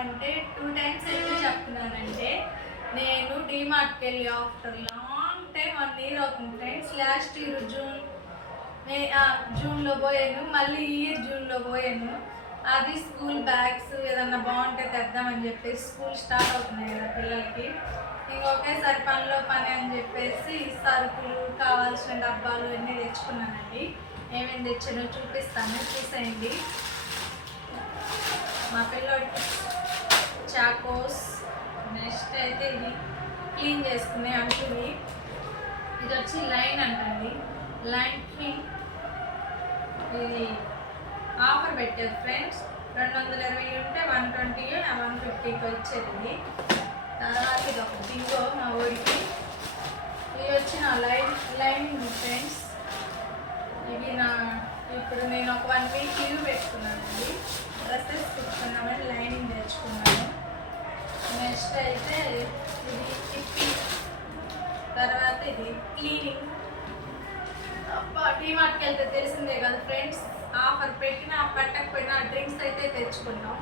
చెప్పాలంటే two times ఎందుకు చెప్తున్నానంటే నేను డిమార్ట్కి వెళ్ళి after long time one year అవుతుంది friends last year June May జూన్లో పోయాను. మళ్ళీ ఈ ఇయర్ జూన్లో పోయాను. అది స్కూల్ బ్యాగ్స్ ఏదన్నా బాగుంటే తెద్దామని చెప్పేసి స్కూల్ స్టార్ట్ అవుతున్నాయి కదా పిల్లలకి. ఇంకొకేసారి పనిలో పని అని చెప్పేసి సరుకులు కావాల్సిన డబ్బాలు అన్నీ తెచ్చుకున్నానండి. ఏమేమి తెచ్చానో చూపిస్తాను. చూసేయండి. మా పిల్లోడికి చాకోస్ నెక్స్ట్ అయితే ఇది క్లీన్ చేసుకునే అంటుంది ఇది. వచ్చి లైన్ అంటండి. లైన్ క్లీన్ ఇది ఆఫర్ పెట్టారు ఫ్రెండ్స్. రెండు వందల ఇరవై ఉంటే వన్ ట్వంటీ వన్ ఫిఫ్టీకి వచ్చేది తర్వాత ఇది ఒక బింగో మా ఊరికి. ఇవి వచ్చి నా లైన్ లైనింగ్ ఫ్రెండ్స్. ఇవి నా ఇప్పుడు నేను ఒక వన్ వీక్ లీవ్ పెట్టుకున్నాను. తెలిసిందే కదా ఫ్రెండ్స్. ఆఫర్ పెట్టినా పెట్టకపోయినా డ్రింక్స్ అయితే తెచ్చుకున్నాం.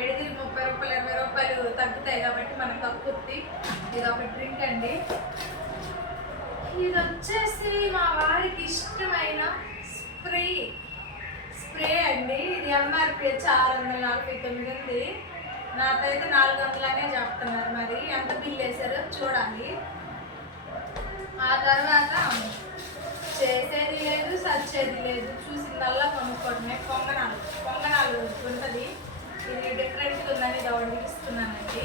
ఎడిది ముప్పై రూపాయలు ఇరవై రూపాయలు తగ్గుతాయి కాబట్టి మనకు తక్కుద్ది ఇది ఒక డ్రింక్ అండి. ఇది వచ్చేసి మా వారికి ఇష్టమైన స్ప్రే. స్ప్రే అండి. ఇది ఎంఆర్పి వచ్చి ఆరు వందల నలభై తొమ్మిది ఉంది. నాకైతే నాలుగు వందలనే చెప్తున్నారు మరి. ఎంత బిల్ వేసారో చూడాలి. ఆ తర్వాత చేసేది లేదు సచ్చేది లేదు. చూసిందల్లా కొనుక్కోవడమే. పొంగనాలు పొంగనాలు ఉంటుంది. ఇది డిఫరెంట్గా ఉందని ఇది ఒకటి ఇస్తున్నానండి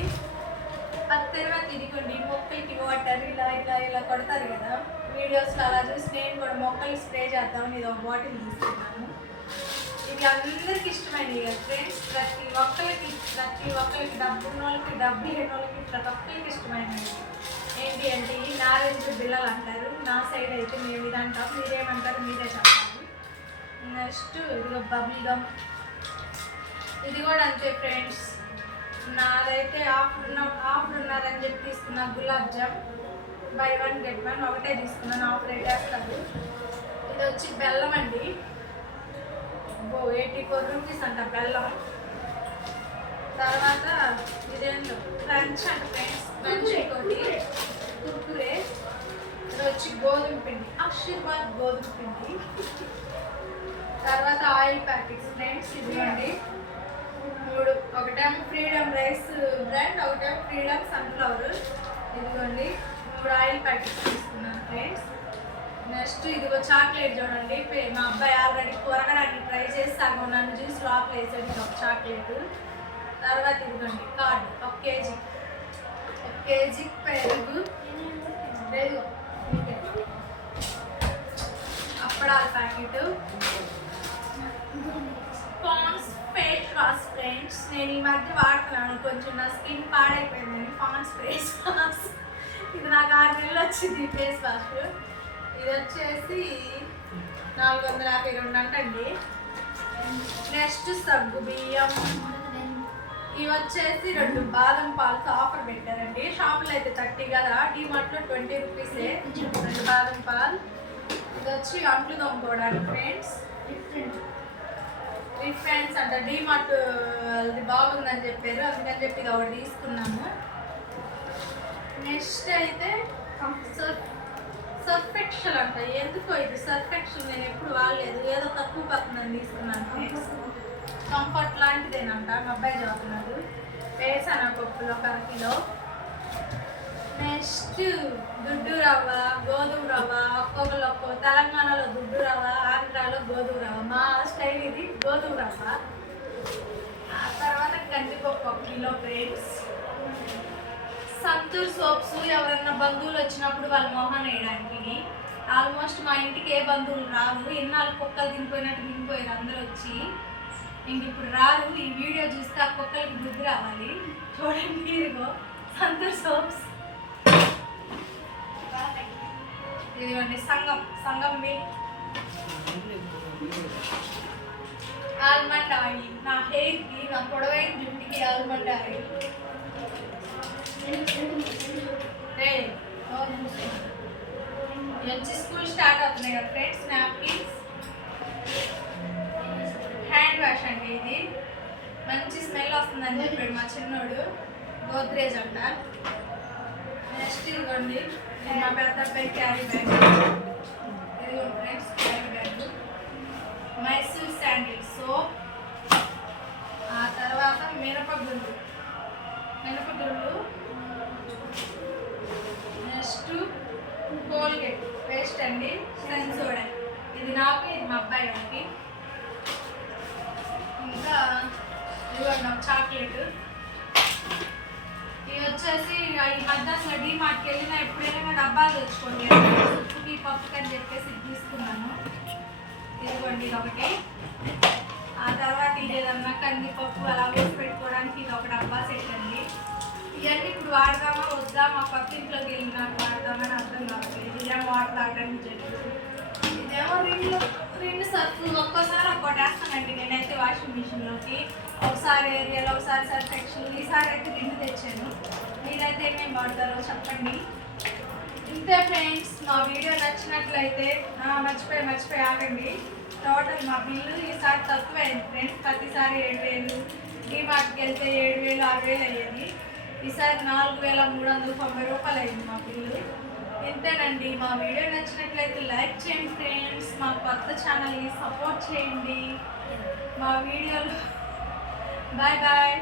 అది తర్వాత ఇదిగోండి మొక్కలకి వాటర్ ఇలా ఇలా ఇలా కొడతారు కదా. వీడియోస్లో అలా చూసి నేను కూడా మొక్కలు స్ప్రే చేద్దామని ఇది ఒక బాటిల్ తీసుకున్నాను. ఇది అందరికి ఇష్టమైనది కదా ఫ్రెండ్స్ ప్రతి ఒక్కరికి ప్రతి ఒక్కరికి డబ్బు ఉన్న వాళ్ళకి డబ్బు లేని వాళ్ళకి ప్రతి ఒక్కరికి ఇష్టమైనది. ఏంటి అంటే ఈ నారెంజ్ బిల్లలు అంటారు నా సైడ్ అయితే మేము ఇది అంటాం మీరేమంటారు మీరే చెప్పాలి. నెక్స్ట్ ఇదిగో బబుల్ గమ్ ఇది కూడా అంతే ఫ్రెండ్స్ నాదైతే ఆఫర్ ఉన్న ఆఫర్ ఉన్నారని చెప్పి తీసుకున్నా gulab jam. Buy one get one ఒకటే తీసుకున్నాను ఆఫర్ వేస్తారు ఇది వచ్చి బెల్లం అండి. ఓ ఎయిటీ ఫోర్ రూపీస్ అంట బెల్లం. తర్వాత ఇదేంటో క్రంచ్ అండ్ ఫ్రెండ్స్ క్రంచ్ ఇంకోటి. కుర్కురే వచ్చి గోధుమ పిండి ఆశీర్వాద్ గోధుమ పిండి. తర్వాత ఆయిల్ ప్యాకెట్స్ ఫ్రెండ్స్ ఇదిగోండి. మూడు ఒకటేమో ఫ్రీడమ్ రైస్ బ్రాండ్ ఒకటేమో ఫ్రీడమ్ సన్ఫ్లవర్. ఇదిగోండి. మూడు ఆయిల్ ప్యాకెట్స్ తీసుకున్నాను ఫ్రెండ్స్. నెక్స్ట్ ఇదిగో చాక్లెట్ చూడండి. మా అబ్బాయి ఆల్రెడీ కొరగడానికి ట్రై చేసి సగం నన్ను చూసి లోపల వేసాడు ఒక చాక్లెట్. తర్వాత ఇవ్వండి. కార్డ్. ఒక కేజీ. ఒక కేజీ పెరుగు. పెరుగు మీకే. అప్పడాల packet. Pond's face wash friends నేను ఈ మధ్య వాడుతున్నాను. కొంచెం నా స్కిన్ పాడైపోయిందని పాన్స్ ఫేస్ వాష్. ఇది నాకు ఆరు నెలలు వచ్చింది ఫేస్ వాష్. ఇది వచ్చేసి నాలుగు వందల యాభై రెండు అంటండి. నెక్స్ట్ సగ్గు బియ్యం. ఇవి వచ్చేసి రెండు బాదం పాలతో ఆఫర్ పెట్టారండి. షాపులో అయితే థర్టీ కదా డిమార్ట్లో ట్వంటీ రూపీసే రెండు బాదం పాలు. ఇది వచ్చి అంట్లు తోముకోవడానికి ఫ్రెండ్స్ ఫ్రెండ్స్ అంట డిమార్ట్ అది బాగుందని చెప్పారు. అందుకని చెప్పి ఇది ఒకటి తీసుకున్నాము. నెక్స్ట్ అయితే సర్ఫ్ సర్ఫెక్షన్ అంట. ఎందుకో ఇది సర్ఫెక్షన్ నేను ఎప్పుడు వాడలేదు. ఏదో తక్కువ పక్కన తీసుకున్నాను. ఫ్రెండ్స్ కంఫర్ట్ లాంటిదేనంట మా అబ్బాయి చదువుతున్నాడు. వేసాను ఆ పప్పులో ఒక కిలో. నెక్స్ట్ దుడ్డు రవ్వ గోధుమ రవ్వ ఒక్కొక్కరు ఒక్కో తెలంగాణలో దుడ్డు రవ్వ ఆంధ్రాలో గోధుమ రవ్వ. మా స్టైల్ ఇది గోధుమ రవ్వ. ఆ తర్వాత కందిపప్పు ఒక కిలో ఫ్రెండ్స్. సంతూర్ సోప్స్ ఎవరన్నా బంధువులు వచ్చినప్పుడు వాళ్ళ మొహం వేయడానికి ఆల్మోస్ట్ మా ఇంటికి ఏ బంధువులు రావు ఇన్నాళ్ళు కుక్కలు తినిపోయినట్టు తినిపోయారు అందరూ వచ్చి. ఇంక ఇప్పుడు రారు ఈ వీడియో చూస్తే ఆ కుక్కలకి బుద్ధి రావాలి. చూడండి ఇదిగో సంతూర్ సోప్స్. ఇదిగోండి Sangam Sangam milk. Almond oil. నా హెయిర్కి నా పొడవైన జుట్టుకి ఆల్మండ్ ఆయిల్. రే వచ్చి స్కూల్ స్టార్ట్ అవుతున్నాయి కదా ఫ్రెండ్స్ నాప్కిన్స్ వాష్ అండి ఇది. మంచి స్మెల్ వస్తుందని చెప్పాడు మా చిన్నోడు. గోద్రేజ్ అంట. నెక్స్ట్ ఇదిగోండి. నేను మా పెద్ద అబ్బాయి క్యారీ బ్యాగ్. ఇదిగోండి friends carry bag. Mysore sandal soap. ఆ తర్వాత మినపగుళ్ళు. మినపగుళ్ళు. Next Colgate. పేస్ట్ అండి. సెన్సోడా. ఇది నాకు ఇది మా అబ్బాయి వాడికి ఇదిగోండి చాక్లెట్. ఇది వచ్చేసి ఈ మధ్య అసలు డీమార్ట్కి వెళ్ళిన ఎప్పుడైనా నా డబ్బాలు తెచ్చుకోండి. ఉప్పుకి పప్పుకి అని చెప్పేసి తీసుకున్నాను. ఇదిగోండి ఇది ఒకటి. ఆ తర్వాత ఇది ఏదన్నా కందిపప్పు అలా వేసి పెట్టుకోవడానికి ఇది ఒక డబ్బా సెట్ అండి. ఇవన్నీ ఇప్పుడు వాడదామా వద్దా? మా పక్క ఇంట్లోకి వెళ్ళినాక వాడదామని అర్థం కావట్లేదు. ఇదేమో వాడతాడని చెప్పి ఇదేమో రిండ్లు సర్ఫ్ ఒక్కోసారి ఒక్కోటి వేస్తానండి నేనైతే వాషింగ్ మిషన్లోకి ఒకసారి ఏరియాలో ఒకసారి సర్ఫ్ ఎక్షన్ ఈసారి అయితే రెండు తెచ్చాను. మీరైతే ఏమేమి వాడతారో చెప్పండి. ఇంతే ఫ్రెండ్స్ మా వీడియో నచ్చినట్లయితే మర్చిపోయి మర్చిపోయి ఆగండి. టోటల్ మా బిల్లు ఈసారి తక్కువైంది ఫ్రెండ్స్ ప్రతిసారి ఏడు వేలు డీమార్ట్కి వెళ్తే ఏడు వేలు ఆరు వేలు అయ్యేది. ఈసారి నాలుగు వేల మూడు వందల తొంభై రూపాయలు అయింది మా బిల్లు. ఇంతేనండి. మా వీడియో నచ్చినట్లయితే లైక్ చేయండి ఫ్రెండ్స్. మా కొత్త ఛానల్ని సపోర్ట్ చేయండి. మా వీడియోలు. Bye bye.